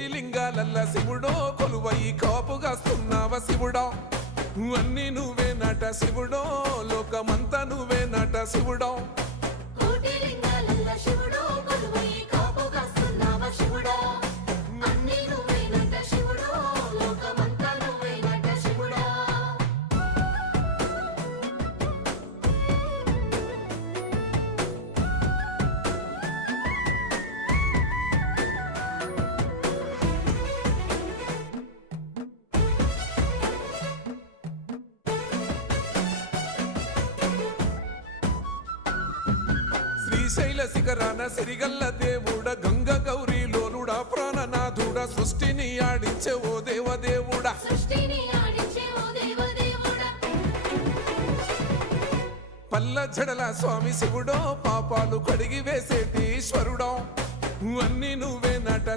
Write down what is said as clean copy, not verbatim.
కోటి లింగాలల్ల శివుడో కొలువై కాపుగాస్తున్నావ శివుడా అన్ని నువ్వే నట శివుడో లోకమంతా నువ్వే నట శివుడో కోటి లింగాలల్ల శివుడో కొలువై కాపుగాస్తున్నావ శివుడా అన్ని నువ్వే నట శివుడో లోకమంతా నువ్వే నట శివుడా శ్రీశైల శిఖరాన సిరిగల్ల దేవుడ గంగ గౌరీ లోలుడా ప్రాణనాథుడ సృష్టిని ఆడించే ఓ దేవదేవుడా సృష్టిని ఆడించే ఓ దేవదేవుడా పల్ల జడల స్వామి శివుడో పాపాలు కడిగి వేసేటి ఈశ్వరుడో అన్ని నువ్వే నట